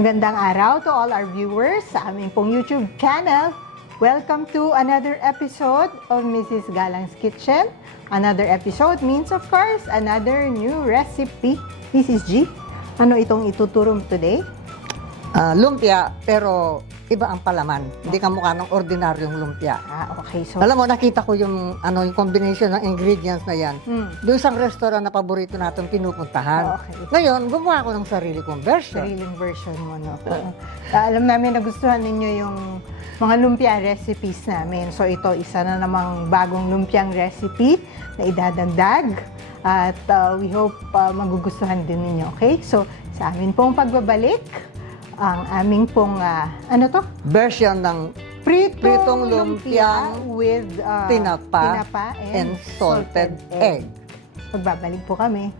Magandang araw to all our viewers sa aming pong YouTube channel. Welcome to another episode of Mrs. Galang's Kitchen. Another episode means, of course, another new recipe. Mrs. G, ano itong ituturo mo today? Lumpia, pero iba ang palaman. Hindi kamukha ng ordinaryong lumpia. Okay. So, Alam mo, nakita ko yung combination ng ingredients na yan. Doon sa restaurant na paborito natin pinupuntahan. Okay. Ngayon, gumawa ko ng sarili kong version. sariling version mo, no? Alam namin nagustuhan ninyo yung mga lumpia recipes namin. So, ito isa na namang bagong lumpiang recipe na idadagdag. At we hope magugustuhan din ninyo, okay? So, sa amin pong pagbabalik, ang aming pong, Version ng Pritong lumpiang with tinapa and salted egg. Magbabalik po kami.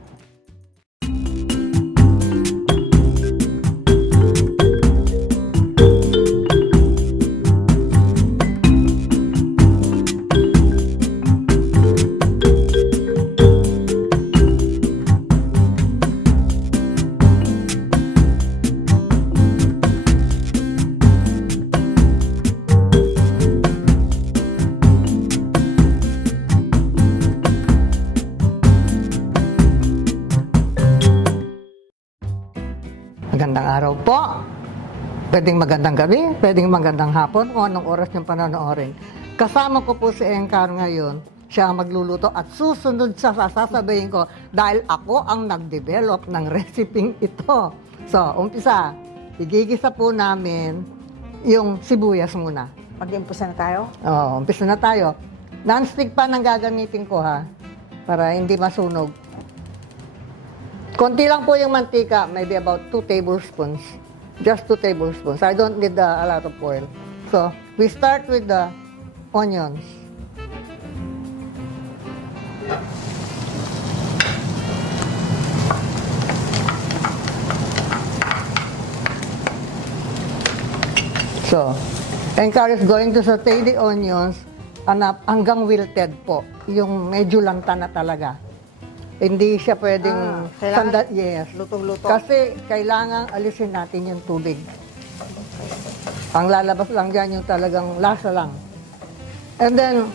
Magandang araw po. Pwedeng magandang gabi, pwedeng magandang hapon, o anong oras yung panonoorin. Kasama ko po si Engkar ngayon. Siya ang magluluto at susunod sa sasabihin ko dahil ako ang nag-develop ng recipe ito. So, umpisa. Igigisa po namin yung sibuyas muna. Mag-impisa na tayo? Oo, umpisa na tayo. Non-stick pan ang gagamitin ko ha, para hindi masunog. Konti lang po yung mantika, maybe about 2 tablespoons. Just 2 tablespoons. I don't need a lot of oil. So, we start with the onions. So, Engkar is going to saute the onions hanggang wilted po. Yung medyo lanta na talaga. Hindi siya pwedeng yes. Lutong-luto. Kasi kailangan alisin natin yung tubig. Ang lalabas lang dyan yung talagang lasa lang. And then,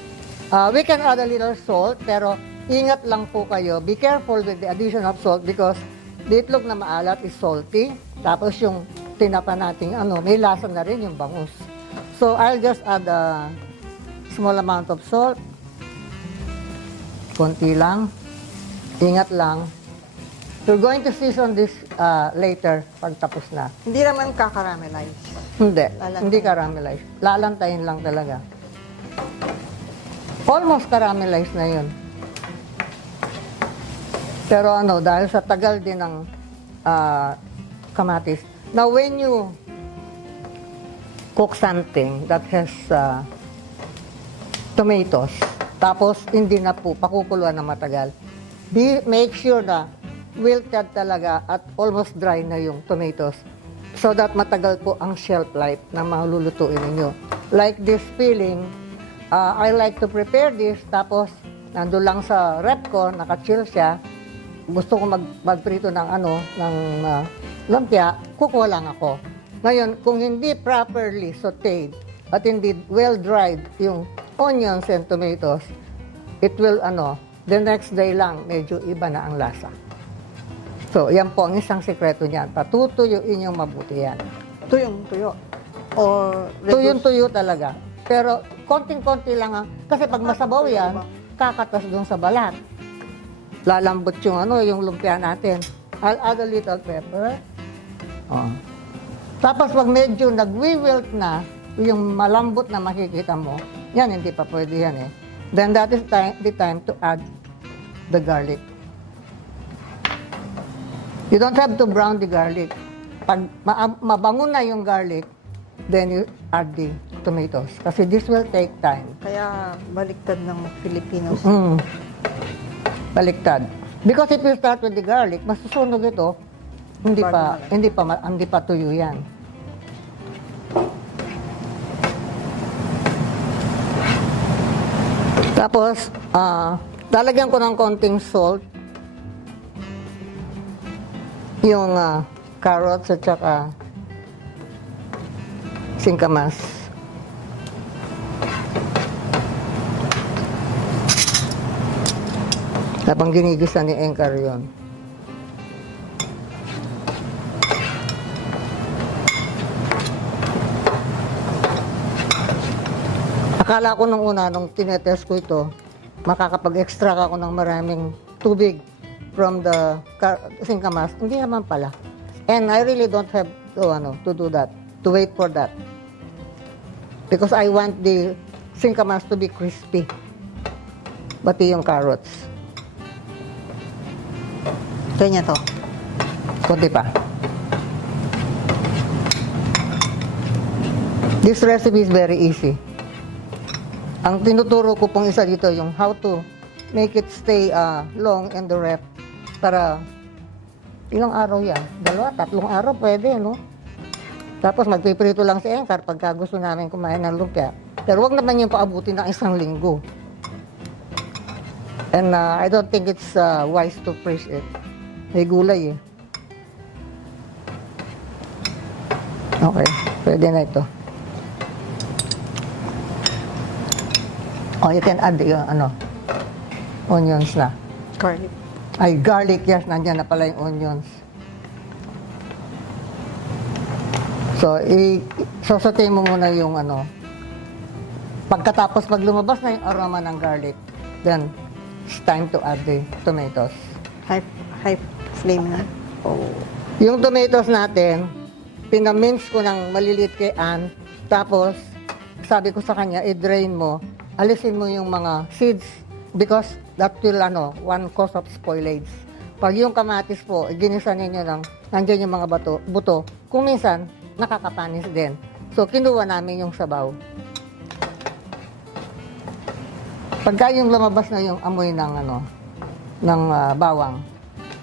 we can add a little salt, pero ingat lang po kayo. Be careful with the addition of salt because the itlog na maalat is salty. Tapos yung tinapa nating may lasa na rin yung bangus. So, I'll just add a small amount of salt. Konti lang. Ingat lang. We're going to season this later pag tapos na. Hindi naman kakaramelize. Hindi. Lalantayin. Hindi caramelize. Lalantayin lang talaga. Almost caramelize na yun. Pero dahil sa tagal din ng kamatis. Now, when you cook something that has tomatoes, tapos hindi na po pakukuluan na matagal, make sure na wilted talaga at almost dry na yung tomatoes so that matagal po ang shelf life ng mga lulutuin ninyo. Like this filling, I like to prepare this, tapos nandun lang sa rep ko, naka-chill siya. Gusto ko magprito ng lumpia, kukuha lang ako. Ngayon, kung hindi properly sauteed at hindi well-dried yung onions and tomatoes, it will the next day lang, medyo iba na ang lasa. So, yan po ang isang sekreto niyan. Patutuyuin yung mabuti yan. Tuyong-tuyo. Or Tuyong-tuyo talaga. Pero, konting-konti lang kasi pag masabaw yan, kakatas doon sa balat. Lalambot yung lumpia natin. I'll add a little pepper. Tapos, pag medyo nag-wilt na, yung malambot na makikita mo, yan, hindi pa pwede yan eh. Then that is the time to add the garlic. You don't have to brown the garlic. Pag mabango na yung garlic, then you add the tomatoes. Kasi this will take time. Kaya baliktad ng Filipinos. Baliktad. Because if you start with the garlic, masusunog ito, hindi pa tuyo yan. Tapos, lalagyan ko ng konting salt. Yung carrots at saka singkamas. Habang ginigisa ni Engkar yun. Akala ko nung una, nung tinetest ko ito, makakapag-extract ako ng maraming tubig from the singkamas. Hindi naman pala. And I really don't have to do that, to wait for that. Because I want the singkamas to be crispy. Pati yung carrots. Kanya to. Kunti pa. This recipe is very easy. Ang tinuturo ko pong isa dito yung how to make it stay long in the ref para ilang araw yan? 2, 3 araw pwede, no? Tapos magpiprito lang si Engkar pagka gusto namin kumain ng lumpia. Pero wag naman yung paabutin ng 1 linggo. And I don't think it's wise to freeze it. May gulay eh. Okay, pwede na ito. Oh, you can add yung onions na. Garlic. Ay, garlic, yes, nandyan na pala yung onions. So, sasaute mo muna yung pagkatapos pag lumabas na yung aroma ng garlic, then it's time to add the tomatoes. High flame na. Oh. Yung tomatoes natin, pinamince ko ng maliliit kay Ann, tapos sabi ko sa kanya, i-drain mo, alisin mo yung mga seeds because that will one cause of spoilage. Pag yung kamatis po, ginisa ninyo nandiyan yung mga buto, kung minsan, nakakapanis din. So, kinuha namin yung sabaw. Pagka yung lumabas na yung amoy ng bawang,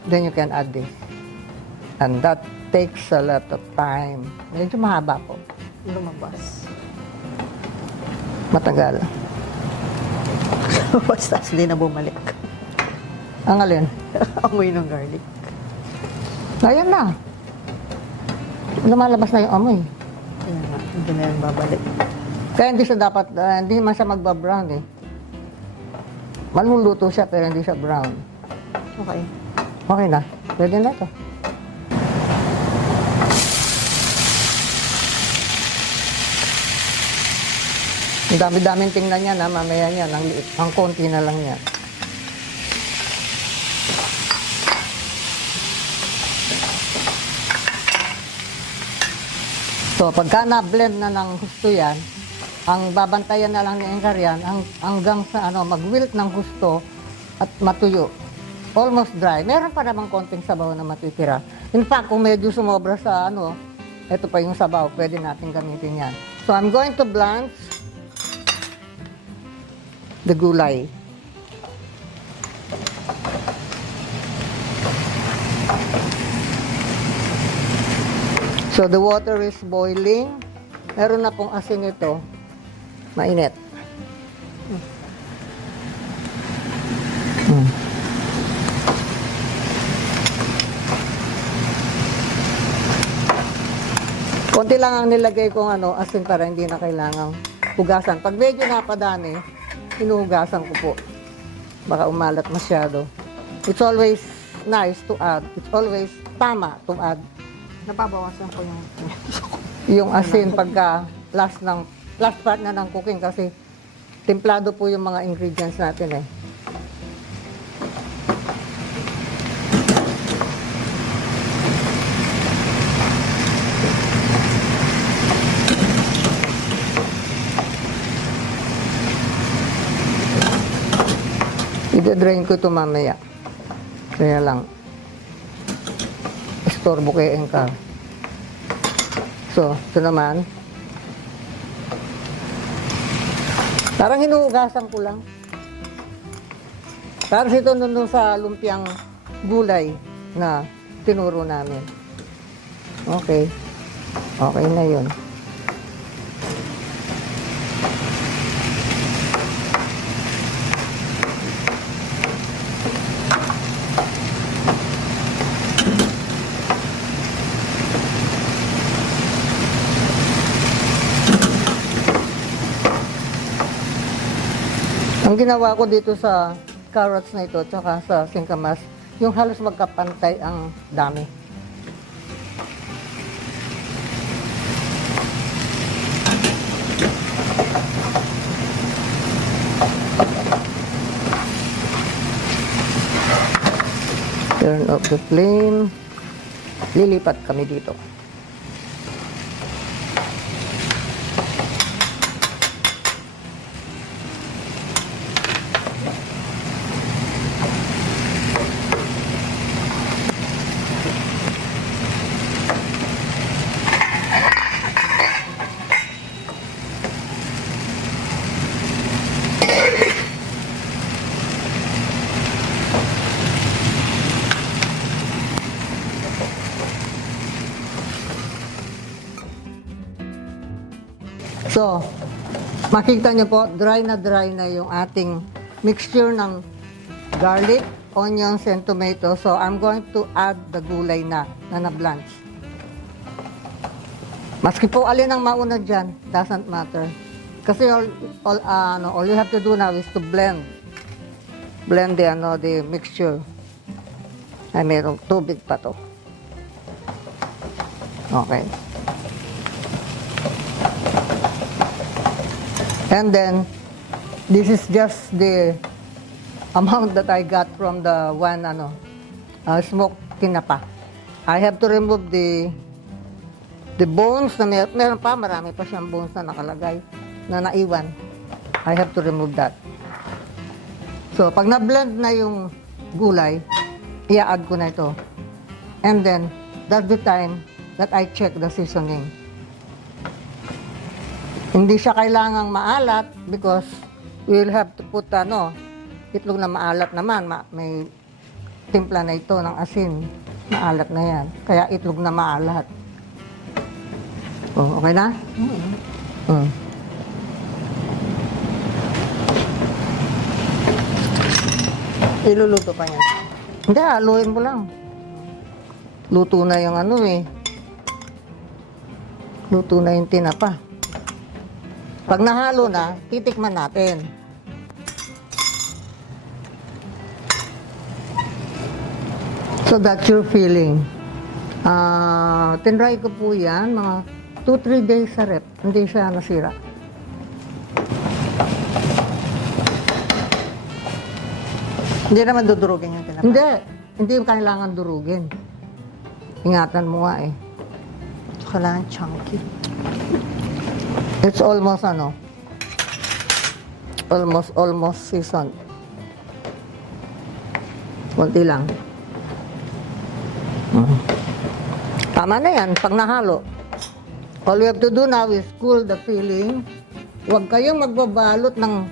then you can add this. And that takes a lot of time. Medyo mahaba po. Lumabas. Matagal. Basta hindi na bumalik. Ang alin? Amoy ng garlic. Ayan na. Lumalabas na yung amoy. Ayan na, hindi na yung babalik. Kaya hindi siya dapat, hindi man siya magbabrown eh. Maluluto siya pero hindi siya brown. Okay. Okay na. Pwede na ito. Ang dami-daming tingnan yan, mamaya niya, ang konti na lang yan. So, pagka na-blend na ng gusto yan, ang babantayan na lang ni Engkar yan, hanggang sa mag-wilt ng gusto at matuyo. Almost dry. Meron pa namang konting sabaw na matitira. In fact, kung medyo sumobra sa ito pa yung sabaw, pwede natin gamitin yan. So, I'm going to blanch the gulay. So, the water is boiling. Meron na pong asin ito. Mainit. Konti lang ang nilagay kong asin para hindi na kailangang hugasan. Pag medyo napadami, hinuhugasan ko po. Baka umalat masyado. It's always nice to add. It's always tama to add. Napabawasan ko Yung asin pagka last part na ng cooking kasi templado po yung mga ingredients natin eh. I-drain ko ito mamaya. Kaya lang. Istorbo kay Engkar. So, ito naman. Parang hinuhugasan ko lang. Parang ito nung sa lumpiang gulay na tinuro namin. Okay. Okay na yun. Ang ginawa ko dito sa carrots na ito, tsaka sa singkamas, yung halos magkapantay ang dami. Turn off the flame. Lilipat kami dito. So, makikita niyo po, dry na yung ating mixture ng garlic, onions, and tomato. So, I'm going to add the gulay na na-blanch. Maski po alin ang mauna dyan, doesn't matter. Kasi all you have to do now is to blend the mixture. Ay, mayroong tubig pa to. Okay. And then, this is just the amount that I got from the one smoked tinapa. I have to remove the bones na meron pa, marami pa siyang bones na nakalagay, na naiwan. I have to remove that. So, pag na-blend na yung gulay, i-add ko na ito. And then, that's the time that I check the seasoning. Hindi siya kailangang maalat because we will have to put itlog na maalat naman. May timpla na ito ng asin. Maalat na yan. Kaya itlog na maalat. Oh, okay na? Mm-hmm. Iluluto pa yan. Hindi, haluin mo lang. Luto na yung Luto na yung tinapa. Pag nahalo na, titikman natin. So that's your feeling. Tinry ko po yan, mga 2-3 days sa rep. Hindi siya nasira. Hindi naman dudurugin yung tinapa. Hindi yung kailangan durugin. Ingatan mo nga eh. Kailangan chunky. It's almost almost seasoned. Kunti lang. Tama na yan, pag nahalo. All we have to do now is cool the filling. Huwag kayong magbabalot ng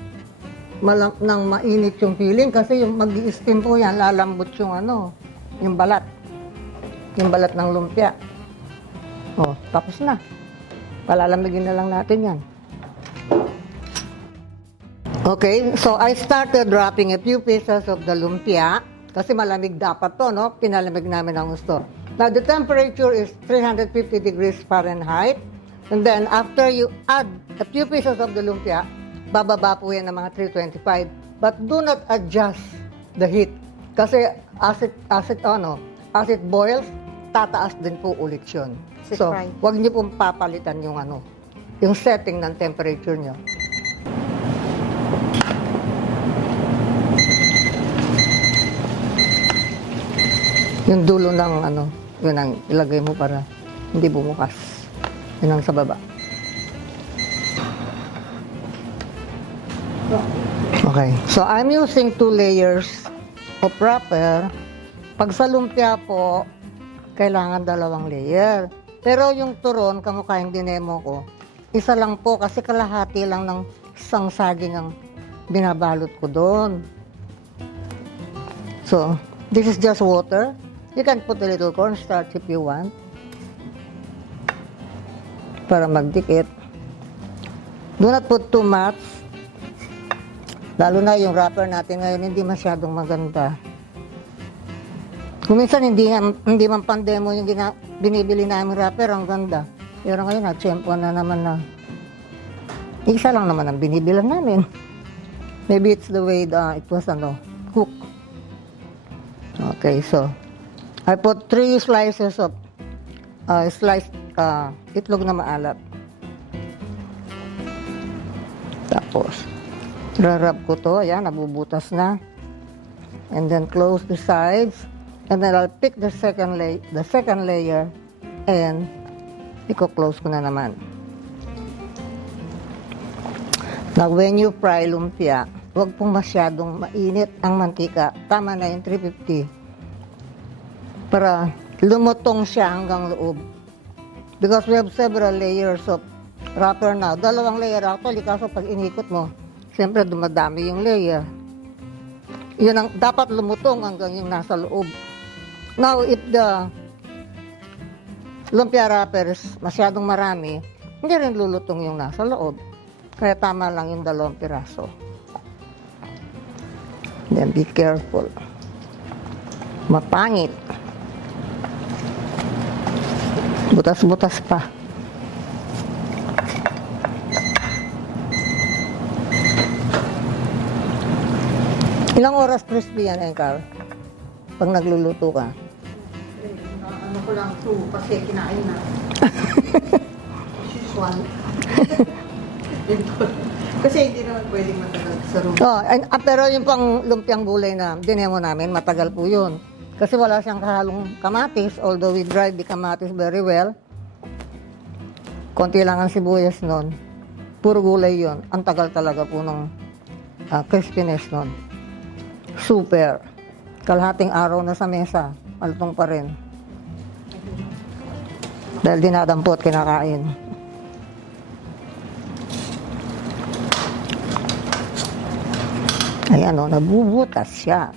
mainit yung filling kasi yung mag-i-steam po yan, lalambot yung balat. Yung balat ng lumpia. Oh, tapos na. Palalamigin na lang natin yan. Okay, so I started wrapping a few pieces of the lumpia kasi malamig dapat to, no? Pinalamig namin ang gusto. Now, the temperature is 350 degrees Fahrenheit. And then, after you add a few pieces of the lumpia, bababa po yan ng mga 325. But do not adjust the heat. Kasi as it boils, tataas din po ulit yun. So, huwag niyo pong papalitan yung setting ng temperature niyo. Yung dulo ng yun ang ilagay mo para hindi bumukas. Yun ang sa baba. Okay. So, I'm using 2 layers of wrapper. Pag sa lumpia po, kailangan 2 layer. Pero yung turon, kamukha yung dinemo ko, isa lang po kasi kalahati lang ng isang saging ang binabalot ko doon. So, this is just water. You can put a little cornstarch if you want. Para magdikit. Do not put too much. Lalo na yung wrapper natin ngayon, hindi masyadong maganda. Kung minsan hindi man pandemo yung binibili namin wrapper, ang ganda. Pero ngayon, tiyempo na naman na. Isa lang naman ang binibilan namin. Maybe it's the way it was cooked. Okay, so I put 3 slices of sliced itlog na maalat. Tapos, rarab ko to. Ayan, nabubutas na. And then close the sides. And then I'll pick the second layer and i-close ko na naman. Now, when you fry lumpia, huwag pong masyadong mainit ang mantika. Tama na yung 350. Para lumutong siya hanggang loob. Because we have several layers of wrapper now. 2 layer actually, kaso pag inikot mo, siyempre dumadami yung layer. Yun ang dapat lumutong hanggang yung nasa loob. Now, if the lumpia wrappers masyadong marami, hindi rin lulutong yung nasa loob. Kaya tama lang yung 2 piraso. Then be careful. Mapangit. Butas-butas pa. Ilang oras crispy yan, Engkar? Pag nagluluto ka? Ano ko lang 2 kasi kinain na. This is 1. Kasi hindi naman pwedeng matagal sa room. Pero yung pang lumpiang gulay na dinemo namin, matagal po yun. Kasi wala siyang kahalong kamatis, although we dried the kamatis very well. Konti lang ang sibuyas nun. Puro gulay yun. Ang tagal talaga po ng crispiness nun. Super. Kalahating araw na sa mesa, malutong pa rin. Dahil dinadampot, kinakain. Ayan o, nabubutas siya.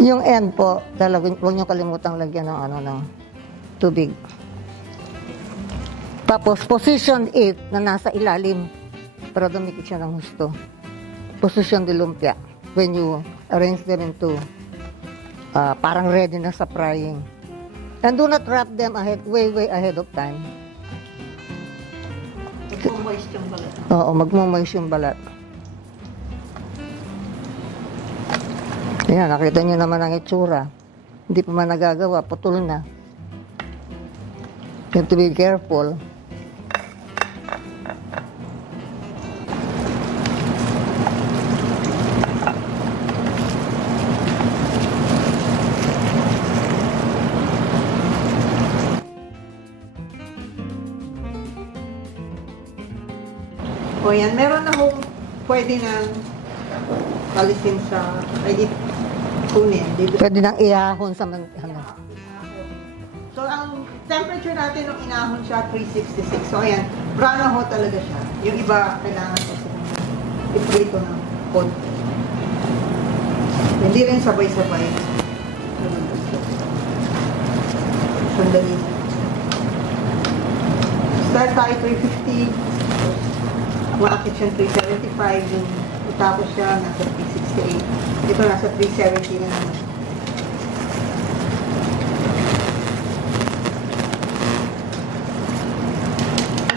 Yung end po, talagang huwag niyo kalimutang lagyan ng tubig. Tapos position it na nasa ilalim para dumikit siya ng husto. Position the lumpia when you arrange them into parang ready na sa frying. And do not wrap them way ahead of time. Magmo-moist yung balat. Oo, magmo-moist yung balat. Ayan, nakita nyo naman ang itsura. Hindi pa man nagagawa, putol na. You have to be careful. O yan, meron na hong pwede nang palisin sa, kunin. Dito. Pwede nang ihahon sa So, ang temperature natin nung inahon siya, 366. So, ayan, brown na ho talaga siya. Yung iba, kailangan kasi iprito ng konti. Hindi rin sabay-sabay. Sandali. Start tayo 350. Umakit siya 375. Yung tapos siya, nasa 368. Ito, nasa 370 na naman.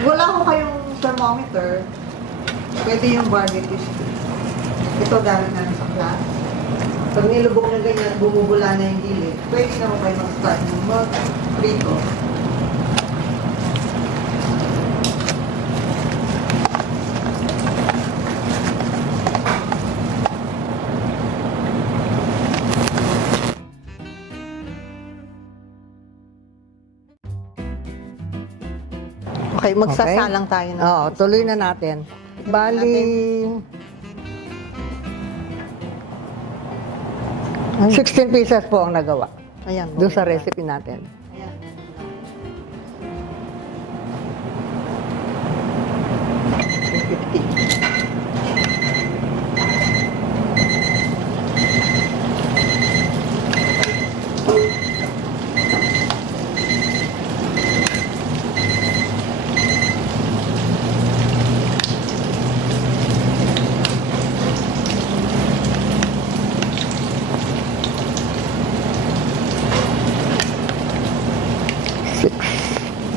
Wala ko kayong thermometer, pwede yung barbecue stick. Ito dahil na sa class. Pag nilubog na ganyan, bumubula na yung gilid, pwede na ko kayo mag-start ng mag-prito. Okay, magsasalang tayo ng... Oo, tuloy na natin. Bali... 16 pieces po ang nagawa. Ayan. Doon sa recipe natin. Ayan. 150.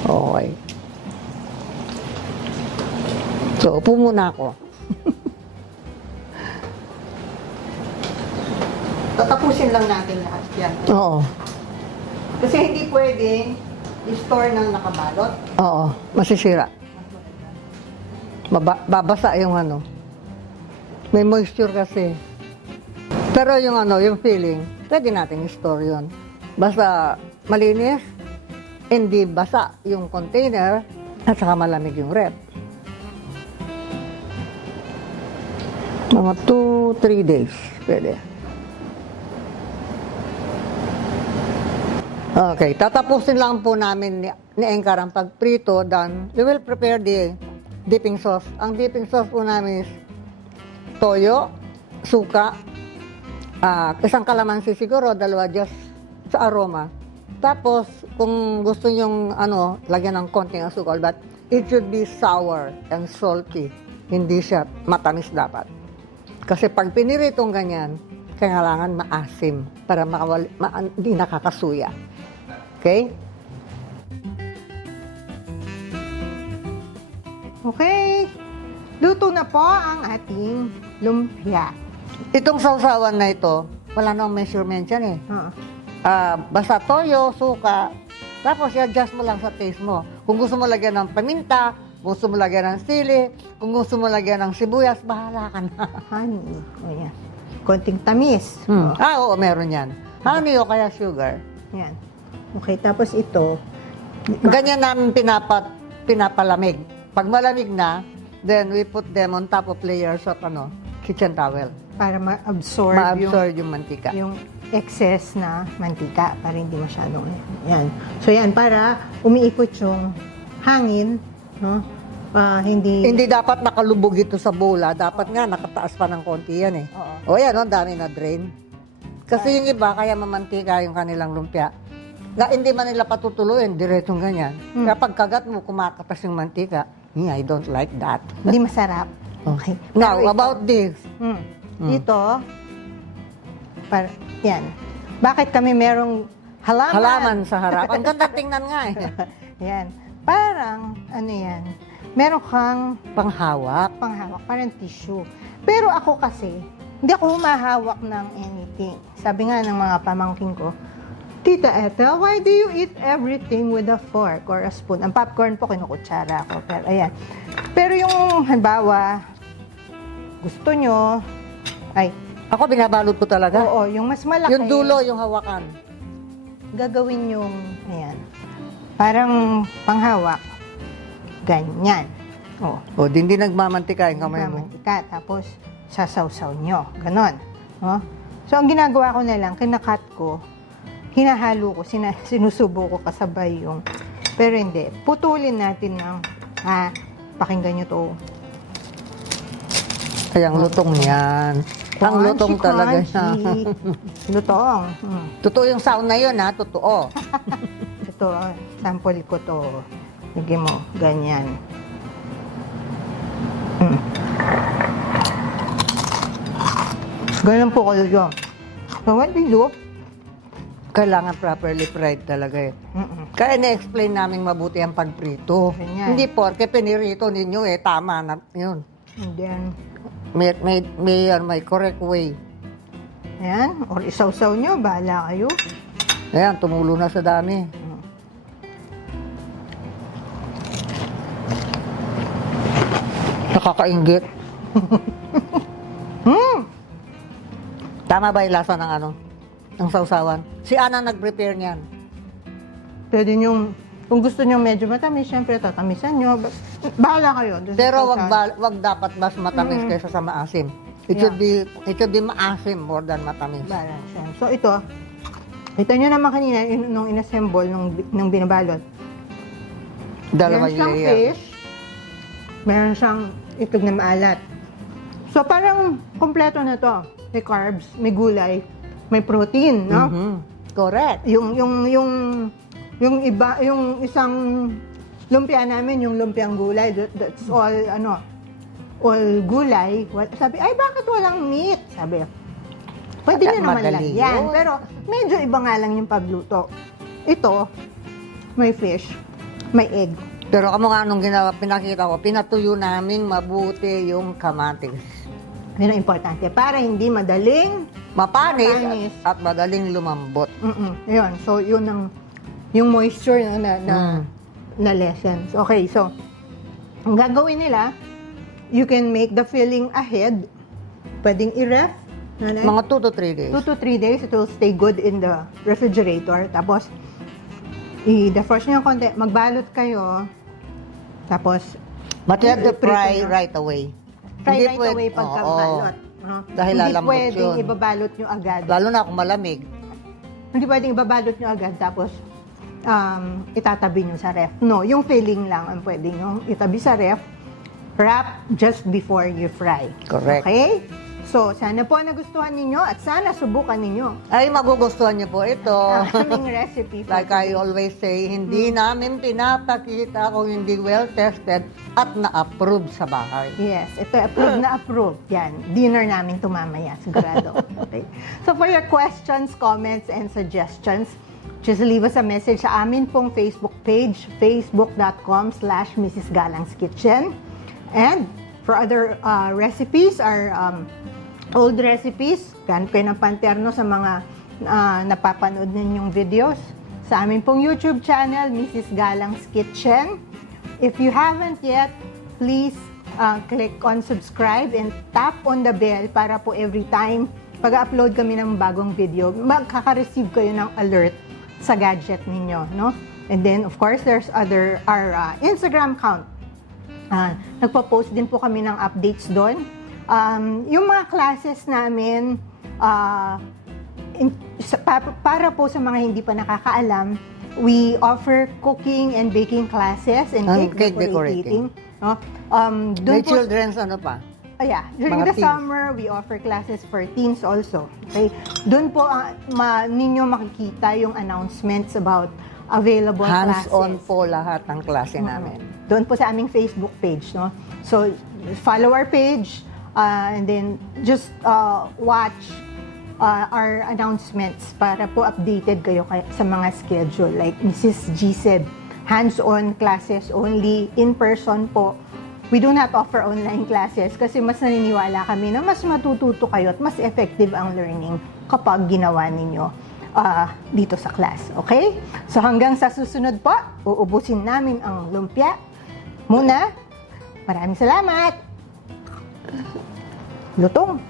Okay. So, upo muna ako. Tatapusin lang natin lahat yan. Oo. Kasi hindi pwedeng i-store ng nakabalot. Oo. Masisira. Babasa yung ano. May moisture kasi. Pero yung ano, yung feeling, pwede natin i-store yun. Basta malinis, hindi basa yung container, at saka malamig yung rep. Mga 2-3 days, pwede. Okay, tatapusin lang po namin ni Engkar ang pagprito, then we will prepare the dipping sauce. Ang dipping sauce po namin is toyo, suka, isang kalamansi siguro, dalawa just sa aroma. Tapos, kung gusto nyong lagyan ng konting asukal, but it should be sour and salty. Hindi siya matamis dapat. Kasi pag piniritong ganyan, kailangan maasim para hindi nakakasuya. Okay? Okay. Luto na po ang ating lumpia. Itong sausawan na ito, wala nang measurement yan eh. Oo. Basta toyo, suka, tapos i-adjust mo lang sa taste mo. Kung gusto mo lagyan ng paminta, gusto mo lagyan ng sili, kung gusto mo lagyan ng sibuyas, bahala ka na. Honey. O yan. Konting tamis. Oo, meron yan. Honey o kaya sugar. Yan. Okay, tapos ito. Ganyan namin pinapalamig. Pag malamig na, then we put them on top of layers of kitchen towel. Para ma-absorb, Yung mantika. yung excess na mantika para hindi masyadong yan. So yan, para umiikot yung hangin, no? Hindi dapat nakalubog ito sa bola. Dapat nga nakataas pa ng konti yan eh. Oo. O yan, dami na drain. Kasi yung iba, kaya mamantika yung kanilang lumpia. Hindi man nila patutuluin, diretong ganyan. Kapag kagat mo, kumakatas yung mantika. I don't like that. hindi masarap. Okay. Now, Pero ito- about this. Ito, yan. Bakit kami merong halaman? Halaman sa harap. Ang ganda tingnan nga eh. Yan. Parang, yan, meron kang Panghawak. panghawak, parang tissue. Pero ako kasi, hindi ako humahawak ng anything. Sabi nga ng mga pamangking ko, Tita Ethel, why do you eat everything with a fork or a spoon? Ang popcorn po, kinukutsara ko. Pero, ayan. Pero yung, halimbawa, gusto nyo, Ako binabalot ko talaga. oo, yung mas malaki. Yung dulo, yung hawakan. Gagawin yung, ayan, parang panghawak. Ganyan. Oh. O, hindi nagmamantika yung kamay mo. Mantika, tapos sasawsaw nyo. Ganon. Oh. So, ang ginagawa ko na lang, kinakat ko, hinahalo ko, sinusubo ko kasabay yung, pero hindi. Putulin natin ng, pakinggan nyo to. Kaya ang lutong yan. Ang lutong talaga siya. Lutong. Totoo yung sound na yun, ha? Totoo. Ito, sample ko to. Sige mo, ganyan. Ganyan po kayo dyan. So, what we do? Kailangan properly fried talaga eh. Kaya na-explain namin mabuti ang pagprito. Ganyan. Hindi porke pinirito ninyo eh, tama na yun. And then, May correct way. ayan, or isawsaw nyo, bahala kayo. Ayan, tumulo na sa dami. Nakakaingit. Tama ba yung lasa ng sausawan? Si Ana nag-prepare niyan. Pwede nyo, kung gusto nyo medyo matamis, syempre tatamisan nyo. Bahala kayo. Doon sa Pero sausawan. wag dapat mas matamis kaysa sa maasim. It should be maasim more than matamis. Balance yan. So ito, ito nyo naman kanina, nung inassemble, nung binabalot. Dalawang Meron siyang layer. fish, meron siyang itlog na maalat. So parang kompleto na to. May carbs, may gulay, may protein, no? Mhm. Correct. Yung iba, yung isang lumpia namin, yung lumpiang gulay, that's all, all gulay. Sabi, ay, bakit walang meat? Sabi, pwede Baka nyo naman madali lagyan. yun. Pero medyo iba nga lang yung pagluto. Ito, may fish, may egg. Pero kamo nga nung ginawa, pinakita ko, pinatuyo namin mabuti yung kamatis. Yun ang importante. Para hindi madaling Mapanis at madaling lumambot. Yun. So, yun ang, yung moisture na lessens. Okay, so, ang gagawin nila, you can make the filling ahead. Pwedeng i-ref. Nanay? Mga 2 to 3 days. 2 to 3 days, it will stay good in the refrigerator. Tapos, i-defrost nyo yung konti. Magbalot kayo. Tapos, But you have to i-prito fry nyo. right away. Fry Hindi right pwede- away pagkabalot. Dahil hindi lalambot pwedeng yun. ibabalot nyo agad. Lalo na kung malamig. Hindi pwedeng ibabalot nyo agad tapos itatabi nyo sa ref. No, yung filling lang ang pwede nyo itabi sa ref. Wrap just before you fry. Correct. Okay? So, sana po nagustuhan ninyo at sana subukan ninyo Ay, magugustuhan niyo po ito. ang aming recipe. for Like I always say, hindi namin pinapakita kung hindi well-tested at na-approve sa bahay. Yes, ito approved na approved. Yan, dinner namin to mamaya, sigurado. Okay. So for your questions, comments, and suggestions, just leave us a message sa amin pong Facebook page, facebook.com/Mrs. Galang's Kitchen. And for other recipes, our old recipes, gan kayo ng panterno sa mga napapanood ninyong videos. Sa amin pong YouTube channel, Mrs. Galang's Kitchen. If you haven't yet, please click on subscribe and tap on the bell para po every time pag-upload kami ng bagong video, magkaka-receive kayo ng alert sa gadget ninyo, no? And then, of course, there's our Instagram account. Nagpo-post din po kami ng updates doon. Yung mga classes namin, para po sa mga hindi pa nakakaalam, we offer cooking and baking classes and cake decorating. No? May Dun po, children's ano pa? during mga the teens. summer, we offer classes for teens also. Okay? Doon po ninyo makikita yung announcements about available classes. Hands-on po lahat ng klase namin. Doon po sa aming Facebook page, no? So, follow our page, and then just watch our announcements para po updated kayo sa mga schedule. Like Mrs. G said, hands-on classes only, in-person po. We do not offer online classes kasi mas naniniwala kami na mas matututo kayo at mas effective ang learning kapag ginawa ninyo dito sa class. Okay? So hanggang sa susunod po, uubusin namin ang lumpia. Muna, maraming salamat! Lutong!